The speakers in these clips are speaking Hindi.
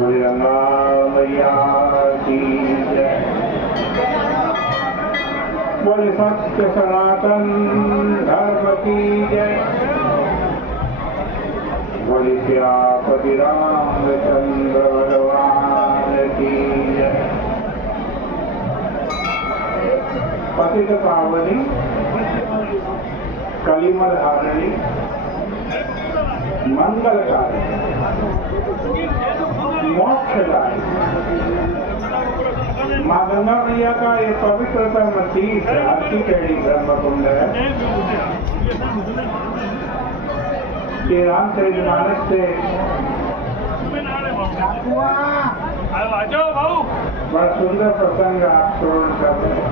गंगा मैया की जय। बोले सत्य सनातन धर्म की जय। बोले सियापति रामचंद्र भगवान की जय। पतित पावनी कलिमधारिणी मंगलकारी मोक्षदायी माँ गंगा मैया का ये पवित्रतम तीर्थ आरती टेढ़ी ब्रह्मकुंड है। ये रामचरितमानस से बड़ा सुंदर प्रसंग आप श्रवण कर रहे हैं।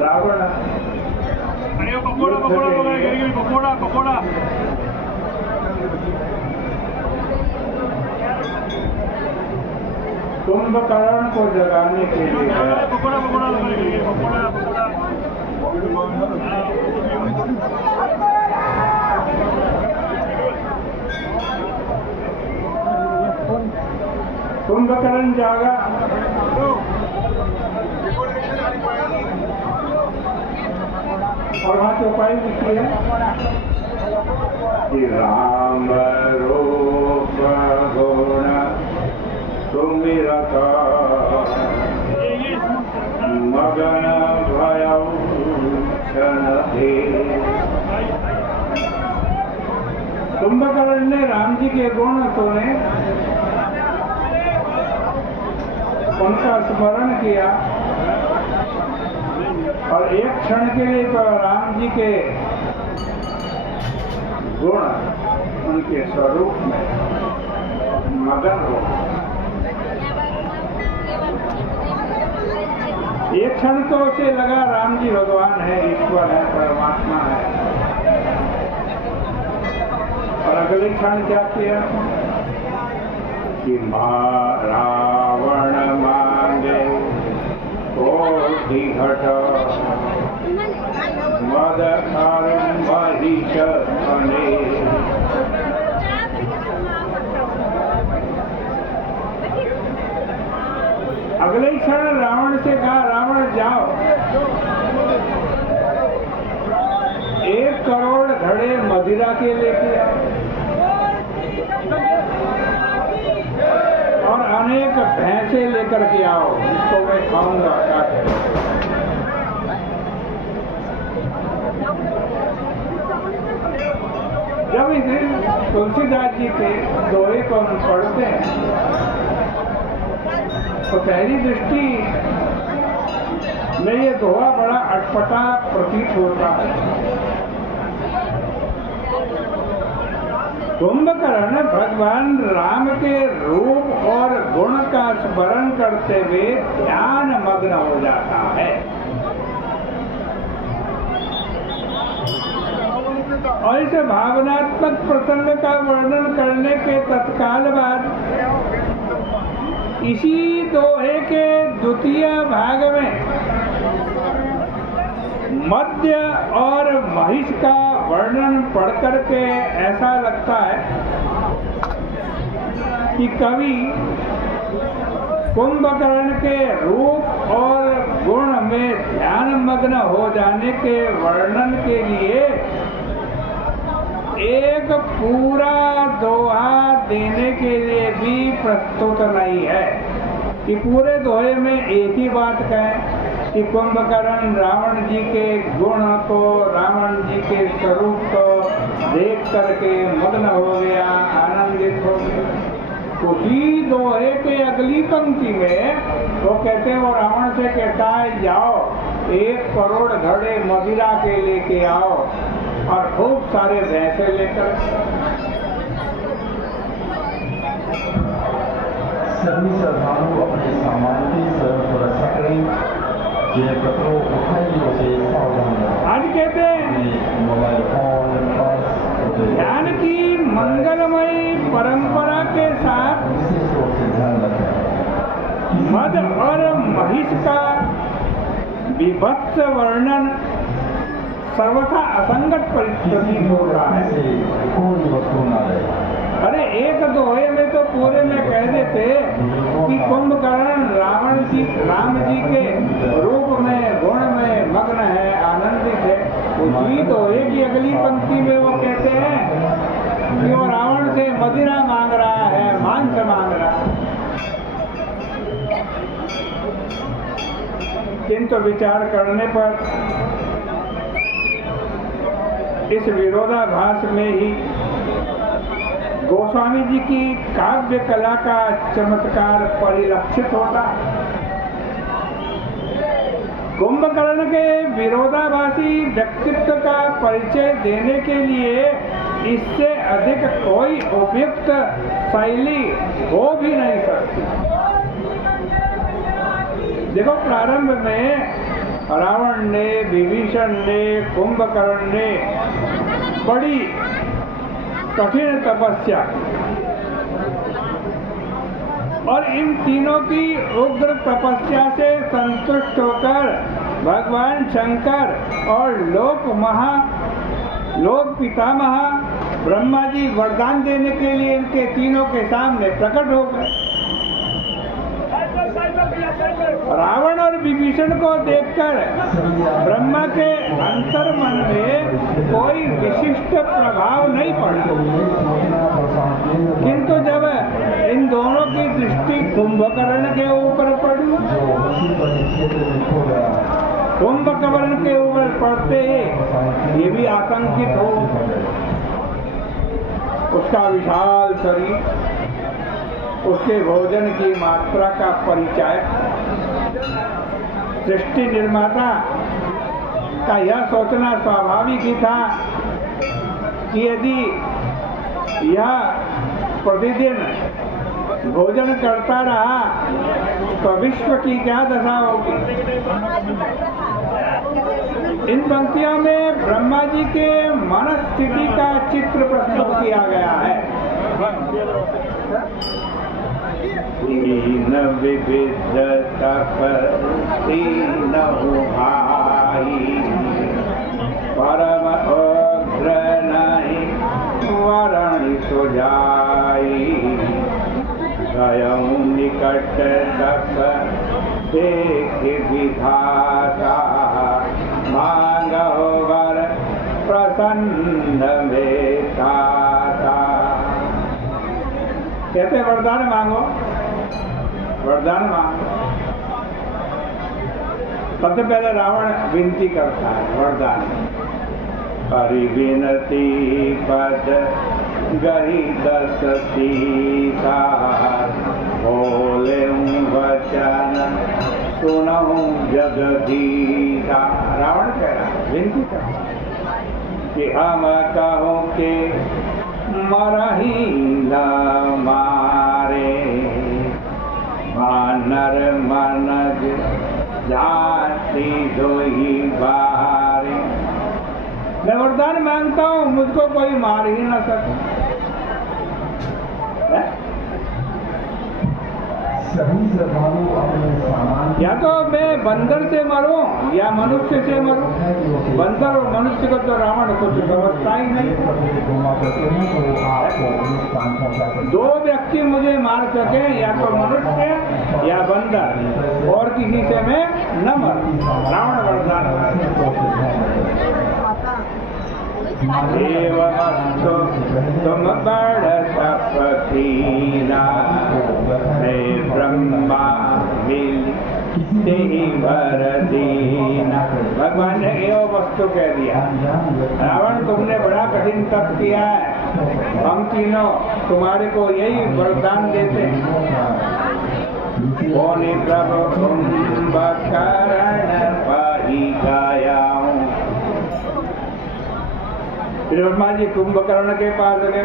रावण पकोड़ा कुंभकर्ण को जगाने के लिए कुंभकर्ण जागा और वहाँ चौपाई लिखी है कि राम रूप गुण सुमिरत मगन भयउ क्षण हे। कुंभकर्ण ने राम जी के गुण सुने, उनका स्मरण किया और एक क्षण के लिए तो राम जी के गुण उनके स्वरूप में मगन हो। एक क्षण तो उसे लगा राम जी भगवान है, ईश्वर है, परमात्मा है। और अगले क्षण क्या किया कि रावण मांगे कोटि घट मद महिष बने। अगले क्षण रावण से कहा, रावण जाओ 1 करोड़ घड़े मदिरा के लेके आओ और अनेक भैंसे लेकर के आओ, जिसको मैं खाऊंगा। जब इस दिन तुलसीदास जी के दोहे को हम पढ़ते हैं तो पहली दृष्टि में ये दोहा बड़ा अटपटा प्रतीत होता है। कुंभकर्ण भगवान राम के रूप और गुण का स्मरण करते हुए ध्यान मग्न हो जाता है और इस भावनात्मक प्रसंग का वर्णन करने के तत्काल बाद इसी दोहे के द्वितीय भाग में मध्य और महिष का वर्णन पढ़ करके ऐसा लगता है कि कवि कुंभकर्ण के रूप और गुण में ध्यान मग्न हो जाने के वर्णन के लिए एक पूरा दोहा देने के लिए भी प्रस्तुत नहीं है कि पूरे दोहे में एक ही बात कहें कि कुंभकर्ण रावण जी के गुण को, रावण जी के स्वरूप को देख करके मग्न हो गया, आनंदित हो गया। उसी दोहे के अगली पंक्ति में वो कहते हैं, वो रावण से कहता है जाओ 1 करोड़ घड़े मदिरा के लेके आओ और खूब सारे भैंसे लेकर। सभी श्रद्धालु अपने सामान की सुरक्षा करें। आज कहते हैं मोबाइल फोन, पर्स, ध्यान की मंगलमयी परंपरा के साथ मद और महिष का विभत्स वर्णन सर्वथा असंगत प्रतीत होता है। कोई वस्तु न रहे। अरे एक दोहे में तो पूरे में कह देते कि कुंभकर्ण राम जी के रूप में गुण में मग्न है, आनंदित है। उसी दोहे की अगली पंक्ति में वो कहते हैं कि वो रावण से मदिरा मांग रहा है, मांस मांग रहा है। किंतु विचार करने पर इस विरोधाभास में ही गोस्वामी जी की काव्य कला का चमत्कार परिलक्षित होता है। कुंभकर्ण के विरोधाभासी व्यक्तित्व का परिचय देने के लिए इससे अधिक कोई उपयुक्त शैली हो भी नहीं सकती। देखो, प्रारंभ में रावण ने, विभीषण ने, कुंभकर्ण ने बड़ी कठिन तपस्या और इन तीनों की उग्र तपस्या से संतुष्ट होकर भगवान शंकर और लोक पितामह ब्रह्मा जी वरदान देने के लिए इनके तीनों के सामने प्रकट हो गए। रावण और विभीषण को देखकर ब्रह्मा के अंतर्मन में कोई विशिष्ट प्रभाव नहीं पड़ा, किंतु जब इन दोनों की दृष्टि कुंभकर्ण के ऊपर पड़ी, कुंभकर्ण के ऊपर पड़ते ही ये भी आतंकित हो। उसका विशाल शरीर, उसके भोजन की मात्रा का परिचय सृष्टि निर्माता का यह सोचना स्वाभाविक ही था कि यदि यह प्रतिदिन भोजन करता रहा तो विश्व की क्या दशा होगी। इन पंक्तियों में ब्रह्मा जी के मनस्थिति का चित्र प्रस्तुत किया गया है। दीन विविध तप दीन भाई, परम उग्र नहीं वरण सुजाई, स्वयं निकट तप देख विधाता, मांगो वर प्रसन्न में था। कहते वरदान मांगो, वरदान मांगो। सबसे पहले रावण विनती करता है वरदान, हरि विनती पद गही दस सीता, बोले वचन सुनऊं जगदीशा। रावण कह रहा, विनती कर कि हम कहो के मरही न मारे, वानर मनज जाति दोही बारे। मैं वरदान मांगता हूँ, मुझको कोई मार ही न सके। सभी श्रद्धालु अपने सामान, या तो मैं बंदर से मरूं या मनुष्य से मरूं। बंदर और मनुष्य को तो रावण कुछ समझता ही नहीं। दो व्यक्ति मुझे मार सके, या तो मनुष्य या बंदर, और किसी से मैं न मरूं। रावण वरदान देवमस्तु तुम बड़ तप कीना, हे ब्रह्मा मिल तेहि वर दीना। भगवान ने एव वस्तु कह दिया, रावण तुमने बड़ा कठिन तप किया है, हम तीनों तुम्हारे को यही वरदान देते हैं। बोले प्रभु कुंभकर्ण पाही गाया। फिर ब्रह्मा जी कुंभकर्ण के पास गए,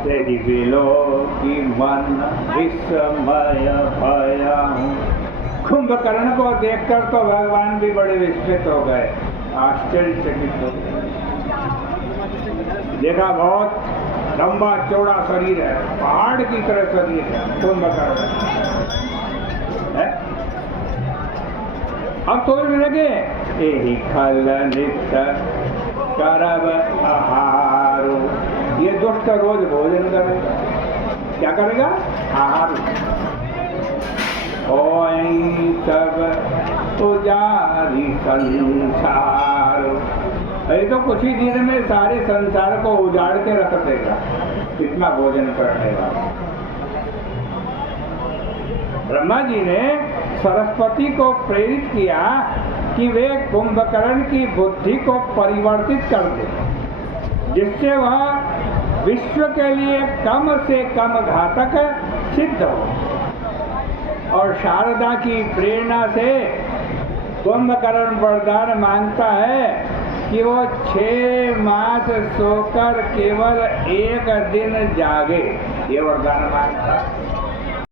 तेरी बिलो की मन विस्मय भया। कुंभकर्ण को देखकर तो भगवान भी बड़े विस्मित हो गए, आश्चर्यचकित हो गए। देखा बहुत लंबा चौड़ा शरीर है, पहाड़ की तरह शरीर है कुंभकर्ण है। अब सोचने लगे यही खल नित्य करब आहारो, ये दुष्ट रोज भोजन करेगा। क्या करेगा? आहार। होई सब उजारी संसार, ये तो कुछ ही दिन में सारे संसार को उजाड़ के रख देगा, इतना भोजन करने वाला। ब्रह्मा जी ने सरस्वती को प्रेरित किया कि वे कुंभकर्ण की बुद्धि को परिवर्तित कर दे, जिससे वह विश्व के लिए कम से कम घातक सिद्ध हो। और शारदा की प्रेरणा से कुंभकर्ण वरदान मांगता है कि वो 6 मास सोकर केवल 1 दिन जागे, ये वरदान मांगता है।